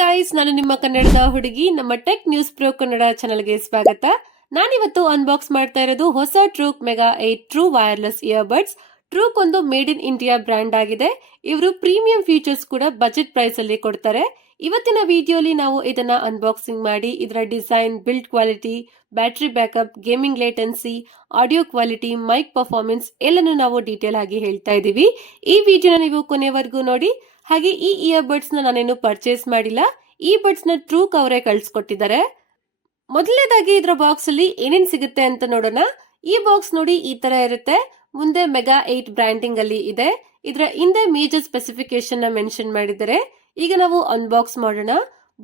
Guys, ನಾನು ನಿಮ್ಮ ಕನ್ನಡದ ಹುಡುಗಿ. ನಮ್ಮ ಟೆಕ್ ನ್ಯೂಸ್ ಪ್ರೋ ಕನ್ನಡ ಚಾನಲ್ಗೆ ಸ್ವಾಗತ. ನಾನಿವತ್ತು ಅನ್ಬಾಕ್ಸ್ ಮಾಡ್ತಾ ಇರೋದು ಹೊಸ Truke mega 8 true wireless earbuds. Truke ಒಂದು ಮೇಡ್ ಇನ್ ಇಂಡಿಯಾ ಬ್ರ್ಯಾಂಡ್ ಆಗಿದೆ. ಇವರು ಪ್ರೀಮಿಯಂ ಫೀಚರ್ಸ್ ಕೂಡ ಬಜೆಟ್ ಪ್ರೈಸ್ ಅಲ್ಲಿ ಕೊಡ್ತಾರೆ. ಇವತ್ತಿನ ವಿಡಿಯೋಲಿ ನಾವು ಇದನ್ನ ಅನ್ಬಾಕ್ಸಿಂಗ್ ಮಾಡಿ ಇದರ design, build quality, battery backup, gaming latency, audio quality, mic performance ಎಲ್ಲನೂ ನಾವು ಡೀಟೇಲ್ ಆಗಿ ಹೇಳ್ತಾ ಇದೀವಿ. ಈ ವಿಡಿಯೋನ ನೀವು ಕೊನೆವರೆಗೂ ನೋಡಿ. ಹಾಗೆ ಈ ಇಯರ್ಬಡ್ಸ್ ನಾನೇನು ಪರ್ಚೇಸ್ ಮಾಡಿಲ್ಲ. ಈ ಬಡ್ಸ್ ನ ಟ್ರೂಕ್ ಅವರೇ ಕಳ್ಸಿಕೊಟ್ಟಿದ್ದಾರೆ. ಮೊದಲನೇದಾಗಿ ಇದರ ಬಾಕ್ಸ್ ಅಲ್ಲಿ ಏನೇನ್ ಸಿಗುತ್ತೆ ಅಂತ ನೋಡೋಣ. ಈ ಬಾಕ್ಸ್ ನೋಡಿ ಈ ತರ ಇರುತ್ತೆ. ಮುಂದೆ ಮೆಗಾ 8 ಬ್ರ್ಯಾಂಡಿಂಗ್ ಅಲ್ಲಿ ಇದೆ. ಇದರ ಹಿಂದೆ ಮೇಜರ್ ಸ್ಪೆಸಿಫಿಕೇಶನ್ ನ ಮೆನ್ಷನ್ ಮಾಡಿದ್ದಾರೆ. ಈಗ ನಾವು ಅನ್ಬಾಕ್ಸ್ ಮಾಡೋಣ.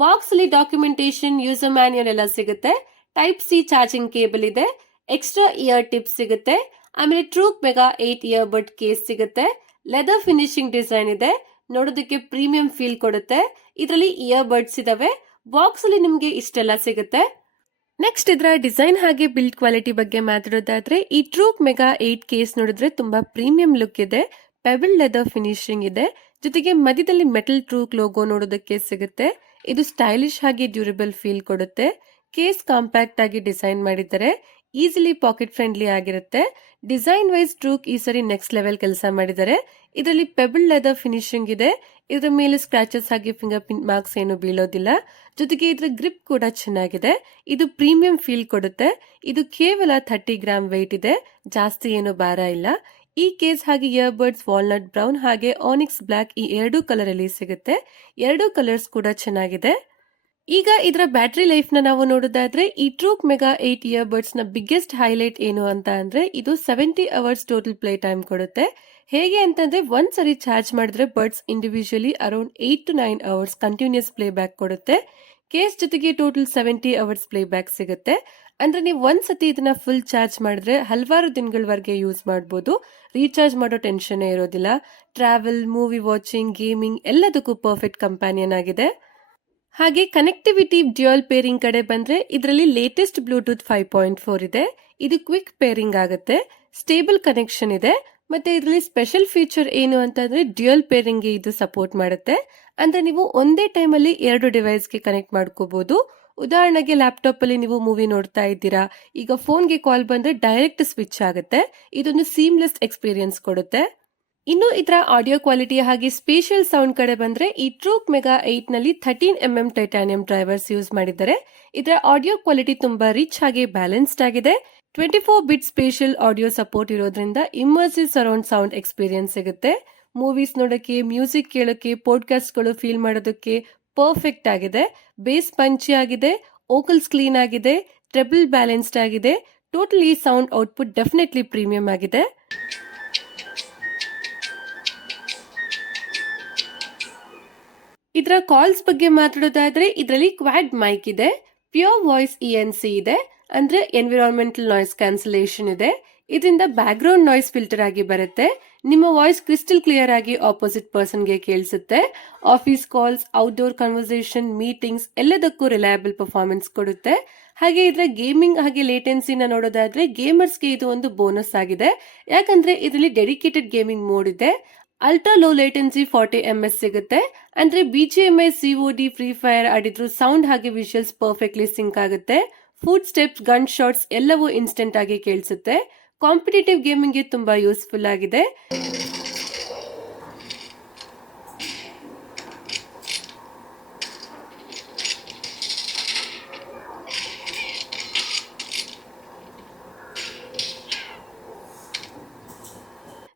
ಬಾಕ್ಸ್ ಅಲ್ಲಿ ಡಾಕ್ಯುಮೆಂಟೇಶನ್, ಯೂಸರ್ ಮ್ಯಾನ್ಯಲ್ ಎಲ್ಲ ಸಿಗುತ್ತೆ. ಟೈಪ್ ಸಿ ಚಾರ್ಜಿಂಗ್ ಕೇಬಲ್ ಇದೆ. ಎಕ್ಸ್ಟ್ರಾ ಇಯರ್ ಟಿಪ್ಸ್ ಸಿಗುತ್ತೆ. ಆಮೇಲೆ ಟ್ರೂಕ್ ಮೆಗಾ 8 ಇಯರ್ಬಡ್ ಕೇಸ್ ಸಿಗುತ್ತೆ. ಲೆದರ್ ಫಿನಿಶಿಂಗ್ ಡಿಸೈನ್ ಇದೆ. ನೋಡೋದಕ್ಕೆ ಪ್ರೀಮಿಯಂ ಫೀಲ್ ಕೊಡುತ್ತೆ. ಇದರಲ್ಲಿ ಇಯರ್ ಬಡ್ಸ್ ಇದಾವೆ. ಬಾಕ್ಸ್ ಅಲ್ಲಿ ನಿಮ್ಗೆ ಇಷ್ಟೆಲ್ಲ ಸಿಗುತ್ತೆ. ನೆಕ್ಸ್ಟ್ ಇದರ ಡಿಸೈನ್ ಹಾಗೆ ಬಿಲ್ಡ್ ಕ್ವಾಲಿಟಿ ಬಗ್ಗೆ ಮಾತಾಡೋದಾದ್ರೆ, ಈ ಟ್ರೂಕ್ ಮೆಗಾ 8 ಕೇಸ್ ನೋಡಿದ್ರೆ ತುಂಬಾ ಪ್ರೀಮಿಯಂ ಲುಕ್ ಇದೆ. ಪೆಬಲ್ ಲೆದರ್ ಫಿನಿಶಿಂಗ್ ಇದೆ. ಜೊತೆಗೆ ಮಧ್ಯದಲ್ಲಿ ಮೆಟಲ್ ಟ್ರೂಕ್ ಲೋಗೋ ನೋಡೋದಕ್ಕೆ ಸಿಗುತ್ತೆ. ಇದು ಸ್ಟೈಲಿಶ್ ಹಾಗೆ ಡ್ಯೂರಬಲ್ ಫೀಲ್ ಕೊಡುತ್ತೆ. ಕೇಸ್ ಕಾಂಪ್ಯಾಕ್ಟ್ ಆಗಿ ಡಿಸೈನ್ ಮಾಡಿದ್ದಾರೆ. ಈಸಿಲಿ ಪಾಕೆಟ್ ಫ್ರೆಂಡ್ಲಿ ಆಗಿರುತ್ತೆ. ಡಿಸೈನ್ ವೈಸ್ ಟ್ರೂಕ್ ಈ ಸರಿ ನೆಕ್ಸ್ಟ್ ಲೆವೆಲ್ ಕೆಲಸ ಮಾಡಿದ್ದಾರೆ. ಇದರಲ್ಲಿ ಪೆಬಲ್ ಲೆದರ್ ಫಿನಿಶಿಂಗ್ ಇದೆ. ಇದರ ಮೇಲೆ ಸ್ಕ್ರಾಚಸ್ ಹಾಗೆ ಫಿಂಗರ್ ಪ್ರಿಂಟ್ ಮಾರ್ಕ್ಸ್ ಏನು ಬೀಳೋದಿಲ್ಲ. ಜೊತೆಗೆ ಇದರ ಗ್ರಿಪ್ ಕೂಡ ಚೆನ್ನಾಗಿದೆ. ಇದು ಪ್ರೀಮಿಯಂ ಫೀಲ್ ಕೊಡುತ್ತೆ. ಇದು ಕೇವಲ 30 ಗ್ರಾಮ್ ವೆಯ್ಟ್ ಇದೆ. ಜಾಸ್ತಿ ಏನು ಭಾರ ಇಲ್ಲ. ಈ ಕೇಸ್ ಹಾಗೆ ಇಯರ್ಬಡ್ಸ್ ವಾಲ್ನಟ್ ಬ್ರೌನ್ ಹಾಗೆ ಆನಿಕ್ಸ್ ಬ್ಲಾಕ್ ಈ ಎರಡೂ ಕಲರ್ ಅಲ್ಲಿ ಸಿಗುತ್ತೆ. ಎರಡೂ ಕಲರ್ಸ್ ಕೂಡ ಚೆನ್ನಾಗಿದೆ. ಈಗ ಇದರ ಬ್ಯಾಟರಿ ಲೈಫ್ ನ ನಾವು ನೋಡೋದಾದ್ರೆ, ಈ ಟ್ರೂಕ್ ಮೆಗಾ 8 ಇಯರ್ಬಡ್ಸ್ ನ ಬಿಗ್ಗೆಸ್ಟ್ ಹೈಲೈಟ್ ಏನು ಅಂತ ಅಂದ್ರೆ, ಇದು 70 ಅವರ್ಸ್ ಟೋಟಲ್ ಪ್ಲೇ ಟೈಮ್ ಕೊಡುತ್ತೆ. ಹೇಗೆ ಅಂತಂದ್ರೆ, ಒಂದ್ಸರಿ ಚಾರ್ಜ್ ಮಾಡಿದ್ರೆ buds individually around 8 to 9 hours continuous playback ಕೊಡುತ್ತೆ. ಕೇಸ್ ಜೊತೆಗೆ ಟೋಟಲ್ 70 ಅವರ್ಸ್ ಪ್ಲೇ ಬ್ಯಾಕ್ ಸಿಗುತ್ತೆ. ಅಂದ್ರೆ ನೀವು ಒಂದ್ಸತಿ ಇದನ್ನ ಫುಲ್ ಚಾರ್ಜ್ ಮಾಡಿದ್ರೆ ಹಲವಾರು ದಿನಗಳವರೆಗೆ ಯೂಸ್ ಮಾಡಬಹುದು. ರೀಚಾರ್ಜ್ ಮಾಡೋ ಟೆನ್ಷನ್ ಇರೋದಿಲ್ಲ. ಟ್ರಾವೆಲ್, ಮೂವಿ ವಾಚಿಂಗ್, ಗೇಮಿಂಗ್ ಎಲ್ಲದಕ್ಕೂ ಪರ್ಫೆಕ್ಟ್ ಕಂಪ್ಯಾನಿಯನ್ ಆಗಿದೆ. ಹಾಗೆ ಕನೆಕ್ಟಿವಿಟಿ ಡ್ಯುಯಲ್ ಪೇರಿಂಗ್ ಕಡೆ ಬಂದ್ರೆ, ಇದರಲ್ಲಿ ಲೇಟೆಸ್ಟ್ ಬ್ಲೂಟೂತ್ 5.4 ಇದೆ. ಇದು ಕ್ವಿಕ್ ಪೇರಿಂಗ್ ಆಗುತ್ತೆ. ಸ್ಟೇಬಲ್ ಕನೆಕ್ಷನ್ ಇದೆ. ಮತ್ತೆ ಇದರಲ್ಲಿ ಸ್ಪೆಷಲ್ ಫೀಚರ್ ಏನು ಅಂತಂದ್ರೆ, ಡ್ಯುಯಲ್ ಪೇರಿಂಗ್ ಇದು ಸಪೋರ್ಟ್ ಮಾಡುತ್ತೆ. ಅಂದ್ರೆ ನೀವು ಒಂದೇ ಟೈಮ್ ಅಲ್ಲಿ ಎರಡು ಡಿವೈಸ್ ಗೆ ಕನೆಕ್ಟ್ ಮಾಡ್ಕೋಬಹುದು. ಉದಾಹರಣೆಗೆ ಲ್ಯಾಪ್ಟಾಪ್ ಅಲ್ಲಿ ನೀವು ಮೂವಿ ನೋಡ್ತಾ ಇದ್ದೀರಾ, ಈಗ ಫೋನ್ಗೆ ಕಾಲ್ ಬಂದ್ರೆ ಡೈರೆಕ್ಟ್ ಸ್ವಿಚ್ ಆಗುತ್ತೆ. ಇದೊಂದು ಸೀಮ್ಲೆಸ್ ಎಕ್ಸ್ಪೀರಿಯನ್ಸ್ ಕೊಡುತ್ತೆ. ಇನ್ನು ಇದರ ಆಡಿಯೋ ಕ್ವಾಲಿಟಿ ಹಾಗೆ ಸ್ಪೇಷಿಯಲ್ ಸೌಂಡ್ ಕಡೆ ಬಂದ್ರೆ, ಈ ಟ್ರೂಕ್ ಮೆಗಾ 8 ನಲ್ಲಿ 13mm ಟೈಟಾನಿಯಂ ಡ್ರೈವರ್ಸ್ ಯೂಸ್ ಮಾಡಿದ್ದಾರೆ. ಇದರ ಆಡಿಯೋ ಕ್ವಾಲಿಟಿ ತುಂಬಾ ರಿಚ್ ಹಾಗೆ ಬ್ಯಾಲೆನ್ಸ್ಡ್ ಆಗಿದೆ. 24 ಬಿಟ್ ಸ್ಪೇಷಿಯಲ್ ಆಡಿಯೋ ಸಪೋರ್ಟ್ ಇರೋದ್ರಿಂದ ಇಮರ್ಸಿವ್ ಸರೌಂಡ್ ಸೌಂಡ್ ಎಕ್ಸ್ಪೀರಿಯನ್ಸ್ ಸಿಗುತ್ತೆ. ಮೂವೀಸ್ ನೋಡೋಕೆ, ಮ್ಯೂಸಿಕ್ ಕೇಳೋಕೆ, ಪಾಡ್ಕಾಸ್ಟ್ ಗಳು ಫೀಲ್ ಮಾಡೋದಕ್ಕೆ ಪರ್ಫೆಕ್ಟ್ ಆಗಿದೆ. ಬೇಸ್ ಪಂಚಿ ಆಗಿದೆ. ವೋಕಲ್ಸ್ ಕ್ಲೀನ್ ಆಗಿದೆ. ಟ್ರೆಬಲ್ ಬ್ಯಾಲೆನ್ಸ್ಡ್ ಆಗಿದೆ. Totally sound output definitely premium ಆಗಿದೆ. ಇದರ ಕಾಲ್ಸ್ ಬಗ್ಗೆ ಮಾತಾಡೋದಾದ್ರೆ, ಇದರಲ್ಲಿ ಕ್ವಾಡ್ ಮೈಕ್ ಇದೆ. ಪ್ಯೂರ್ ವಾಯ್ಸ್ ENC ಇದೆ. ಅಂದ್ರೆ ಎನ್ವಿರಾನ್ಮೆಂಟಲ್ ನಾಯ್ಸ್ ಕ್ಯಾನ್ಸಲೇಷನ್ ಇದೆ. ಇದರಿಂದ ಬ್ಯಾಕ್ ಗ್ರೌಂಡ್ ನಾಯ್ಸ್ ಫಿಲ್ಟರ್ ಆಗಿ ಬರುತ್ತೆ. ನಿಮ್ಮ ವಾಯ್ಸ್ ಕ್ರಿಸ್ಟಲ್ ಕ್ಲಿಯರ್ ಆಗಿ ಆಪೋಸಿಟ್ ಪರ್ಸನ್ ಗೆ ಕೇಳಿಸುತ್ತೆ. Office calls, outdoor conversation, meetings ಎಲ್ಲದಕ್ಕೂ ರಿಲಯಬಲ್ ಪರ್ಫಾರ್ಮೆನ್ಸ್ ಕೊಡುತ್ತೆ. ಹಾಗೆ ಇದರ ಗೇಮಿಂಗ್ ಹಾಗೆ ಲೇಟೆನ್ಸಿನ ನೋಡೋದಾದ್ರೆ, ಗೇಮರ್ಸ್ ಗೆ ಇದು ಒಂದು ಬೋನಸ್ ಆಗಿದೆ. ಯಾಕಂದ್ರೆ ಇದರಲ್ಲಿ ಡೆಡಿಕೇಟೆಡ್ ಗೇಮಿಂಗ್ ಮೋಡ್ ಇದೆ. ಅಲ್ಟ್ರಾ ಲೋ ಲೇಟೆನ್ಸಿ 40 ms ಸಿಗುತ್ತೆ. ಅಂದ್ರೆ BGMI, COD, ಫ್ರೀ ಫೈರ್ ಆಡಿದ್ರು ಸೌಂಡ್ ಹಾಗೆ ವಿಜುವಲ್ಸ್ ಪರ್ಫೆಕ್ಟ್ಲಿ ಸಿಂಕ್ ಆಗುತ್ತೆ. ಫುಡ್ ಸ್ಟೆಪ್ಸ್, ಗನ್ ಶಾಟ್ಸ್ ಎಲ್ಲವೂ ಇನ್ಸ್ಟೆಂಟ್ ಆಗಿ ಕೇಳಿಸುತ್ತೆ. ಕಾಂಪಿಟೇಟಿವ್ ಗೇಮಿಂಗ್ ಗೆ ತುಂಬಾ ಯೂಸ್ಫುಲ್ ಆಗಿದೆ.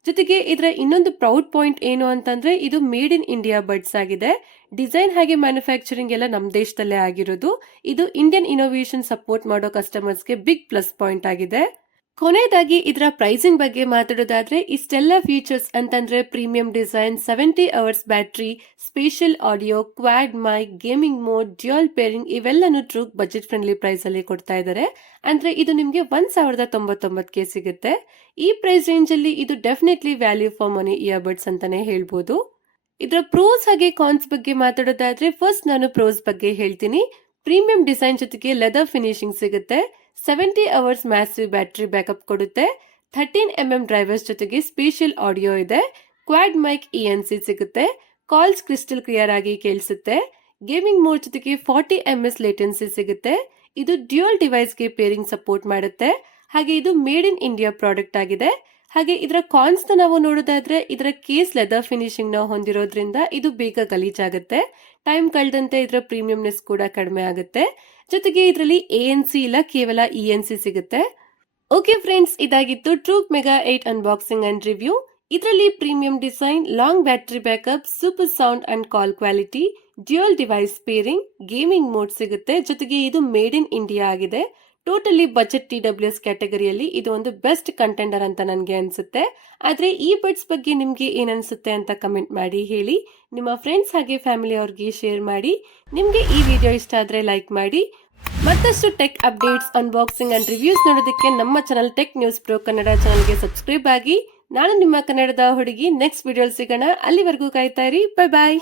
ಜೊತೆಗೆ ಇದರ ಇನ್ನೊಂದು ಪ್ರೌಡ್ ಪಾಯಿಂಟ್ ಏನು ಅಂತಂದ್ರೆ, ಇದು ಮೇಡ್ ಇನ್ ಇಂಡಿಯಾ ಬಡ್ಸ್ ಆಗಿದೆ. ಡಿಸೈನ್ ಹಾಗೆ ಮ್ಯಾನುಫ್ಯಾಕ್ಚರಿಂಗ್ ಎಲ್ಲ ನಮ್ಮ ದೇಶದಲ್ಲೇ ಆಗಿರೋದು. ಇದು ಇಂಡಿಯನ್ ಇನೋವೇಷನ್ ಸಪೋರ್ಟ್ ಮಾಡೋ ಕಸ್ಟಮರ್ಸ್ ಗೆ ಬಿಗ್ ಪ್ಲಸ್ ಪಾಯಿಂಟ್ ಆಗಿದೆ. ಕೊನೆಯದಾಗಿ ಇದರ ಪ್ರೈಸಿಂಗ್ ಬಗ್ಗೆ ಮಾತಾಡೋದಾದ್ರೆ, ಇಷ್ಟೆಲ್ಲ ಫೀಚರ್ಸ್ ಅಂತಂದ್ರೆ premium design, 70 hours battery, spatial audio, quad mic, gaming mode, dual pairing ಇವೆಲ್ಲನೂ ಟ್ರೂಕ್ ಬಜೆಟ್ ಫ್ರೆಂಡ್ಲಿ ಪ್ರೈಸ್ ಅಲ್ಲಿ ಕೊಡ್ತಾ ಇದ್ದಾರೆ. ಅಂದ್ರೆ ಇದು ನಿಮ್ಗೆ 1099ಗೆ ಸಿಗುತ್ತೆ. ಈ ಪ್ರೈಸ್ ರೇಂಜ್ ಅಲ್ಲಿ ಇದು definitely value for money earbuds ಅಂತಾನೆ ಹೇಳ್ಬೋದು. ಇದರ ಪ್ರೋಸ್ ಹಾಗೆ ಕಾನ್ಸ್ ಬಗ್ಗೆ ಮಾತಾಡೋದಾದ್ರೆ, ಫಸ್ಟ್ ನಾನು ಪ್ರೋಸ್ ಬಗ್ಗೆ ಹೇಳ್ತೀನಿ. ಪ್ರೀಮಿಯಂ ಡಿಸೈನ್ ಜೊತೆಗೆ ಲೆದರ್ ಫಿನಿಶಿಂಗ್ ಸಿಗುತ್ತೆ. 70 ಅವರ್ಸ್ ಮ್ಯಾಸಿವ್ ಬ್ಯಾಟರಿ ಬ್ಯಾಕಪ್ ಕೊಡುತ್ತೆ. 13mm ಡ್ರೈವರ್ಸ್ ಜೊತೆಗೆ ಸ್ಪೇಷಿಯಲ್ ಆಡಿಯೋ ಇದೆ. ಕ್ವಾಡ್ ಮೈಕ್ ENC ಸಿಗುತ್ತೆ. ಕಾಲ್ಸ್ ಕ್ರಿಸ್ಟಲ್ ಕ್ಲಿಯರ್ ಆಗಿ ಕೇಳಿಸುತ್ತೆ. ಗೇಮಿಂಗ್ ಮೋಡ್ ಜೊತೆಗೆ 40 ms ಲೇಟೆನ್ಸಿ ಸಿಗುತ್ತೆ. ಇದು ಡ್ಯೂಯಲ್ ಡಿವೈಸ್ಗೆ ಪೇರಿಂಗ್ ಸಪೋರ್ಟ್ ಮಾಡುತ್ತೆ. ಹಾಗೆ ಇದು ಮೇಡ್ ಇನ್ ಇಂಡಿಯಾ ಪ್ರಾಡಕ್ಟ್ ಆಗಿದೆ. ಹಾಗೆ ಇದರ ಕಾನ್ಸ್ ನಾವು ನೋಡೋದಾದ್ರೆ ಇದರ ಕೇಸ್ ಲೆದರ್ ಫಿನಿಶಿಂಗ್ ನ ಹೊಂದಿರೋದ್ರಿಂದ ಇದು ಬೇಗ ಗಲೀಜಾಗುತ್ತೆ. ಟೈಮ್ ಕಳೆದಂತೆ ಇದರ ಪ್ರೀಮಿಯಂನೆಸ್ ಕೂಡ ಕಡಿಮೆ ಆಗುತ್ತೆ. ಜೊತೆಗೆ ಇದರಲ್ಲಿ ANC ಇಲ್ಲ, ಕೇವಲ ENC ಸಿಗುತ್ತೆ. ಓಕೆ ಫ್ರೆಂಡ್ಸ್, ಇದಾಗಿತ್ತು Truke mega 8 unboxing and review. ಇದರಲ್ಲಿ premium design, long battery backup, super sound and call quality, dual device pairing, gaming mode ಸಿಗುತ್ತೆ. ಜೊತೆಗೆ ಇದು ಮೇಡ್ ಇನ್ ಇಂಡಿಯಾ ಆಗಿದೆ. ಟೋಟಲಿ ಬಜೆಟ್ TWS ಕ್ಯಾಟಗರಿಯಲ್ಲಿ ಇದು ಒಂದು ಬೆಸ್ಟ್ ಕಂಟೆಂಡರ್ ಅಂತ ನನಗೆ ಅನ್ಸುತ್ತೆ. ಆದ್ರೆ ಈ ಬಡ್ಸ್ ಬಗ್ಗೆ ನಿಮ್ಗೆ ಏನ್ ಅನ್ಸುತ್ತೆ ಅಂತ ಕಮೆಂಟ್ ಮಾಡಿ ಹೇಳಿ. ನಿಮ್ಮ ಫ್ರೆಂಡ್ಸ್ ಹಾಗೆ ಫ್ಯಾಮಿಲಿ ಅವ್ರಿಗೆ ಶೇರ್ ಮಾಡಿ. ನಿಮ್ಗೆ ಈ ವಿಡಿಯೋ ಇಷ್ಟ ಆದ್ರೆ ಲೈಕ್ ಮಾಡಿ. ಮತ್ತಷ್ಟು tech updates, unboxing and reviews ನೋಡೋದಕ್ಕೆ ನಮ್ಮ channel tech news pro Kannada ಚಾನಲ್ಗೆ ಸಬ್ಸ್ಕ್ರೈಬ್ ಆಗಿ. ನಾನು ನಿಮ್ಮ ಕನ್ನಡದ ಹುಡುಗಿ. ನೆಕ್ಸ್ಟ್ ವಿಡಿಯೋ ಸಿಗೋಣ. ಅಲ್ಲಿವರೆಗೂ ಕಾಯ್ತಾ ಇರಿ. ಬೈ ಬಾಯ್.